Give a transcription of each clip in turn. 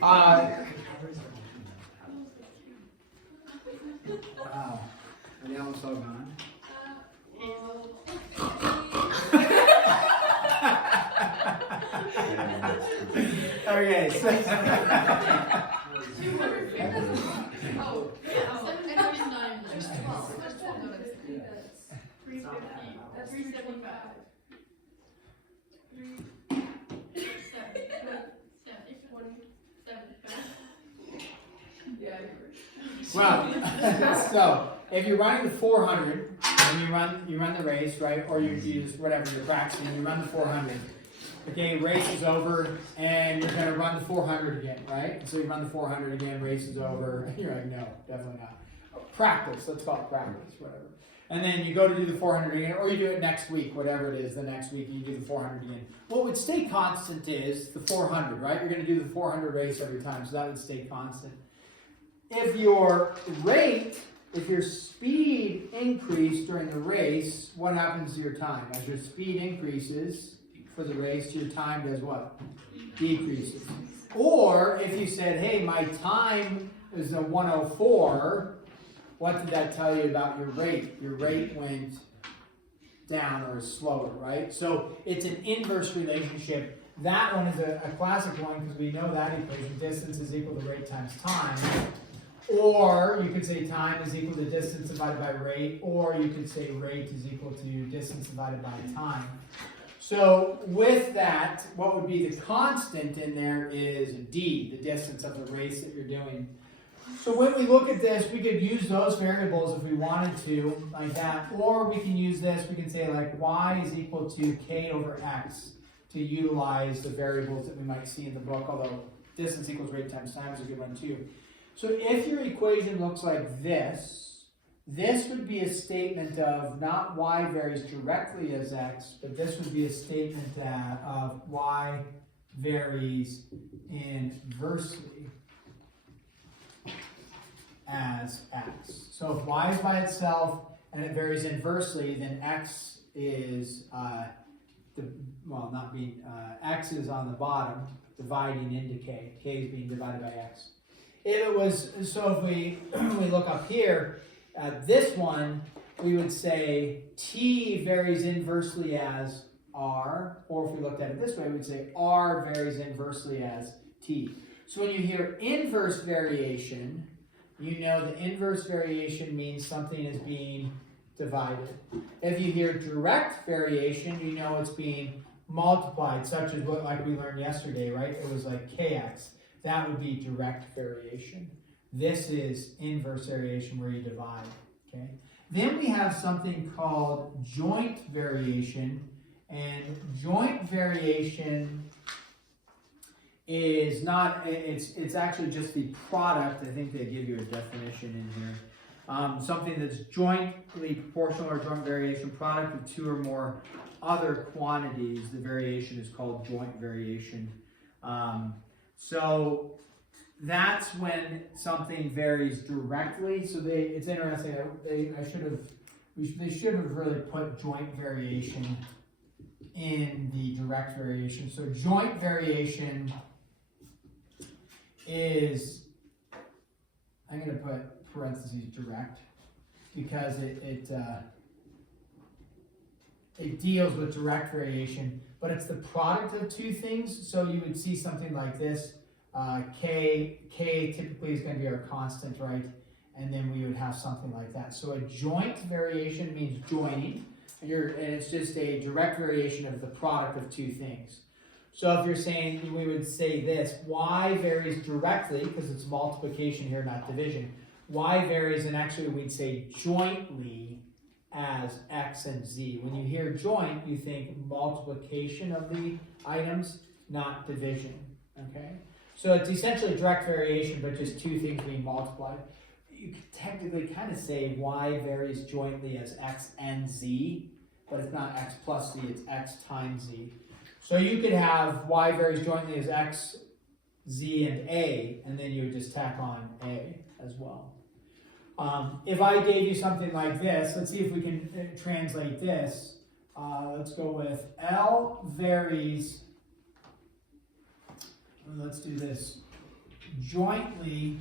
Wow. Are they almost all gone? Okay, so well, so if you're running the 400 and you run the race, right, or you use whatever you're practicing, you run the 400. Okay, race is over, and you're gonna run the 400 again, right? So you run the 400 again, race is over. You're like, no, definitely not. Practice, let's call it practice, whatever. And then you go to do the 400 again, or you do it next week, whatever it is, the next week, and you do the 400 again. What would stay constant is the 400, right? You're gonna do the 400 race every time, so that would stay constant. If your rate, if your speed increased during the race, what happens to your time? As your speed increases for the race, your time does what? Decreases. Or if you said, hey, my time is a 104, what did that tell you about your rate? Your rate went down or is slower, right? So it's an inverse relationship. That one is a classic one because we know that equation, distance is equal to rate times time. Or you could say time is equal to distance divided by rate, or you could say rate is equal to distance divided by time. So with that, what would be the constant in there is d, the distance of the race that you're doing. So when we look at this, we could use those variables if we wanted to, like that, or we can use this, we can say like y is equal to k over x to utilize the variables that we might see in the book, although distance equals rate times time is a good one too. So if your equation looks like this, this would be a statement of not y varies directly as x, but this would be a statement of y varies inversely as x. So if y is by itself and it varies inversely, then x is x is on the bottom, dividing into k. K is being divided by x. If it was, so if we look up here, this one, we would say t varies inversely as r, or if we looked at it this way, we would say r varies inversely as t. So when you hear inverse variation, you know the inverse variation means something is being divided. If you hear direct variation, you know it's being multiplied, such as what like we learned yesterday, right? It was like kx. That would be direct variation. This is inverse variation where you divide, okay? Then we have something called joint variation, and joint variation is not, it's actually just the product. I think they give you a definition in here. Something that's jointly proportional or joint variation, product of two or more other quantities. The variation is called joint variation. So that's when something varies directly. So it's interesting. They should have really put joint variation in the direct variation. So joint variation is, I'm going to put parentheses direct because it deals with direct variation, but it's the product of two things. So you would see something like this. K typically is going to be our constant, right? And then we would have something like that. So a joint variation means joining, and it's just a direct variation of the product of two things. So if you're saying, we would say this, y varies directly, because it's multiplication here, not division. Y varies, and actually we'd say jointly as x and z. When you hear joint, you think multiplication of the items, not division, okay? So it's essentially direct variation, but just two things being multiplied. You could technically kind of say y varies jointly as x and z, but it's not x plus z, it's x times z. So you could have y varies jointly as x, z, and a, and then you would just tack on a as well. If I gave you something like this, let's see if we can translate this. Let's go with L varies, let's do this. jointly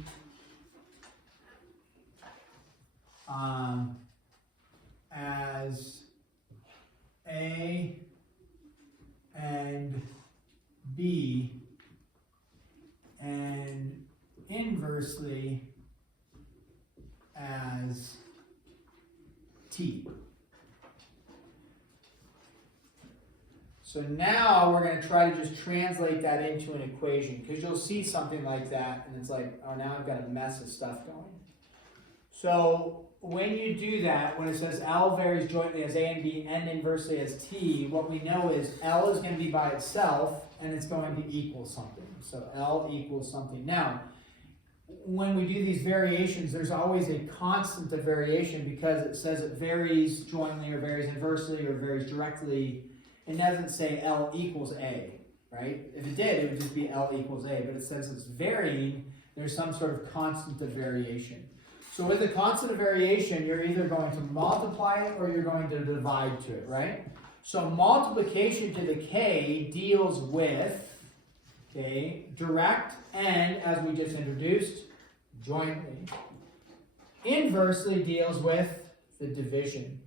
as A and B and inversely as T. So now we're going to try to just translate that into an equation, because you'll see something like that and it's like, oh, now I've got a mess of stuff going. So when you do that, when it says L varies jointly as A and B and inversely as T, what we know is L is going to be by itself and it's going to equal something. So L equals something. Now, when we do these variations, there's always a constant of variation because it says it varies jointly or varies inversely or varies directly. It doesn't say L equals A, right? If it did, it would just be L equals A, but it says it's varying. There's some sort of constant of variation. So with a constant of variation, you're either going to multiply it or you're going to divide to it, right? So multiplication to the k deals with, okay, direct and, as we just introduced, jointly. Inversely deals with the division.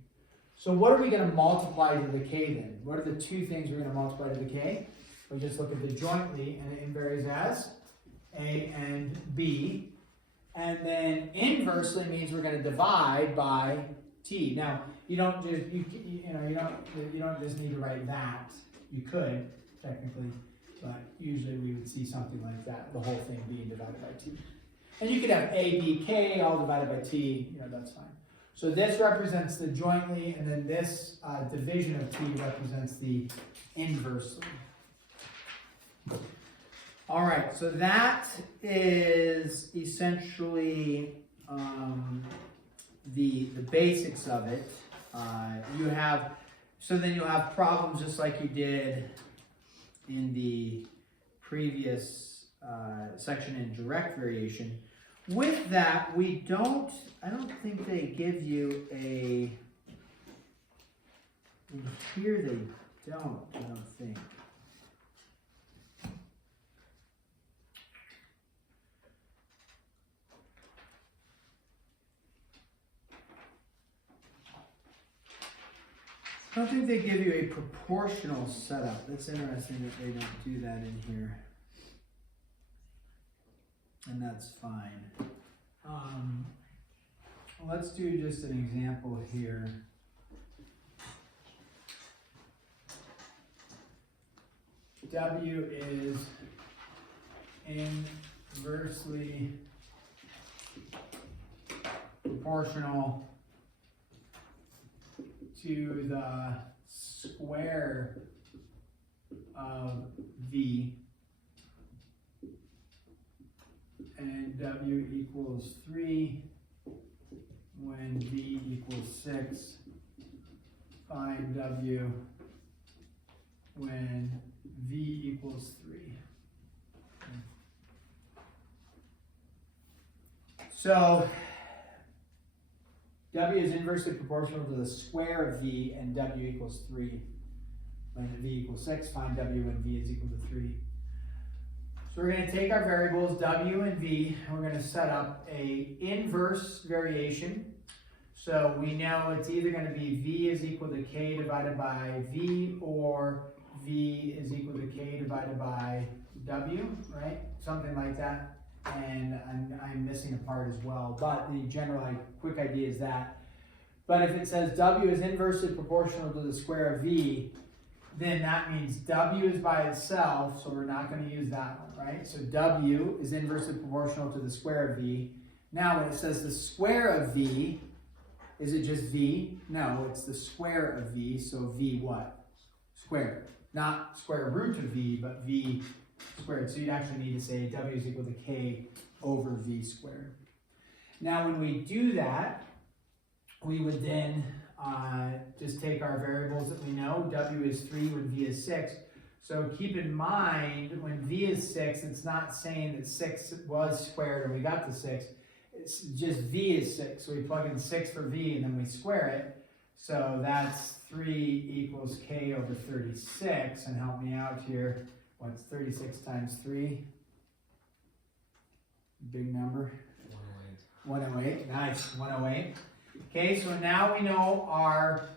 So what are we going to multiply to the k then? What are the two things we're going to multiply to the k? We just look at the jointly, and it varies as A and B. And then inversely means we're going to divide by t. Now, you don't just you don't just need to write that. You could technically, but usually we would see something like that, the whole thing being divided by t. And you could have a, b, k all divided by t. That's fine. So this represents the jointly, and then this division of t represents the inversely. All right, so that is essentially the basics of it. Then you'll have problems just like you did in the previous section in direct variation. With that, I don't think they give you here they don't, I don't think. I don't think they give you a proportional setup. That's interesting that they don't do that in here. And that's fine. Let's do just an example here. W is inversely proportional to the square of V, and W equals 3 when V equals 6. Find W when V equals 3. So W is inversely proportional to the square of V, and W equals 3. When V equals 6, find W when V is equal to 3. So we're going to take our variables W and V, and we're going to set up a inverse variation. So we know it's either going to be V is equal to K divided by V, or V is equal to K divided by W, right? Something like that. And I'm missing a part as well, but the general quick idea is that. But if it says W is inversely proportional to the square of V, then that means W is by itself, so we're not going to use that one, right? So W is inversely proportional to the square of V. Now when it says the square of V, is it just V? No, it's the square of V, so V what? Squared. Not square root of V, but V squared. So you'd actually need to say W is equal to K over V squared. Now when we do that, we would then just take our variables that we know. W is 3 when V is 6. So keep in mind, when V is 6, it's not saying that 6 was squared and we got to 6. It's just V is 6. So we plug in 6 for V and then we square it. So that's 3 equals K over 36. And help me out here. What's 36 times 3? Big number. 108. Nice. 108. Okay, so now we know our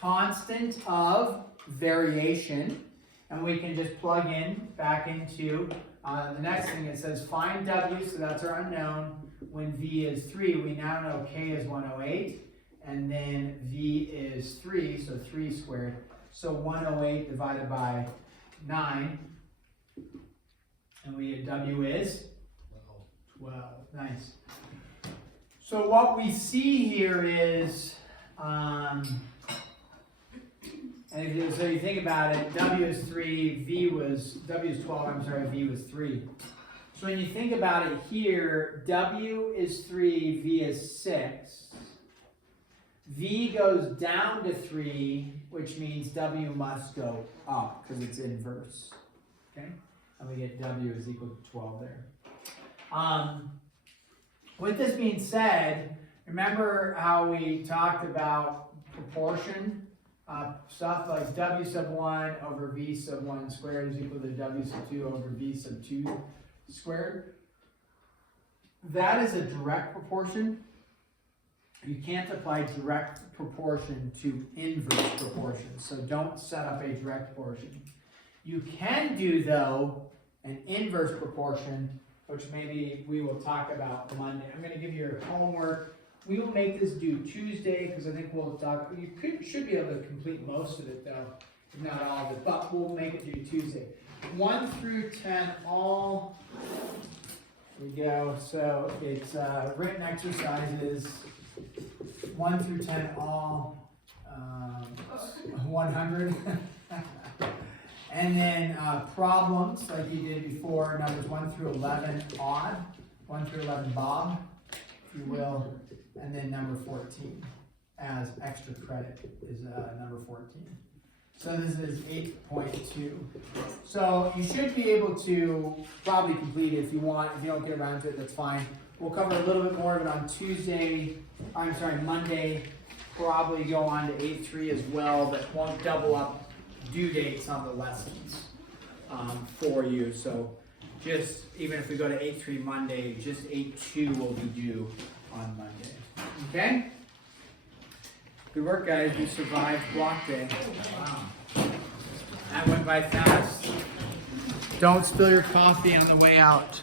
constant of variation, and we can just plug in back into the next thing. It says find W, so that's our unknown. When V is 3, we now know K is 108, and then V is 3, so 3 squared. So 108 divided by 9, and we get W is 12. Nice. So what we see here is, so you think about it, W is 3, W is 12, I'm sorry, V was 3. So when you think about it here, W is 3, V is 6. V goes down to 3, which means W must go up because it's inverse. Okay? And we get W is equal to 12 there. With this being said, remember how we talked about proportion? Stuff like W sub 1 over V sub 1 squared is equal to W sub 2 over V sub 2 squared. That is a direct proportion. You can't apply direct proportion to inverse proportion, so don't set up a direct proportion. You can do, though, an inverse proportion, which maybe we will talk about Monday. I'm going to give you your homework. We will make this due Tuesday because I think we'll talk. You should be able to complete most of it, though, if not all of it, but we'll make it due Tuesday. 1 through 10, all. Here we go. So it's written exercises. 1 through 10, all. 100. And then problems, like you did before, numbers 1 through 11, odd. 1 through 11, bob, if you will. And then number 14 as extra credit is number 14. So this is 8.2. So you should be able to probably complete it if you want. If you don't get around to it, that's fine. We'll cover a little bit more of it on Monday. Probably go on to 8.3 as well, but won't double up due dates on the lessons for you. So just, even if we go to 8.3 Monday, just 8.2 will be due on Monday. Okay? Good work, guys. You survived block day. Wow. That went by fast. Don't spill your coffee on the way out.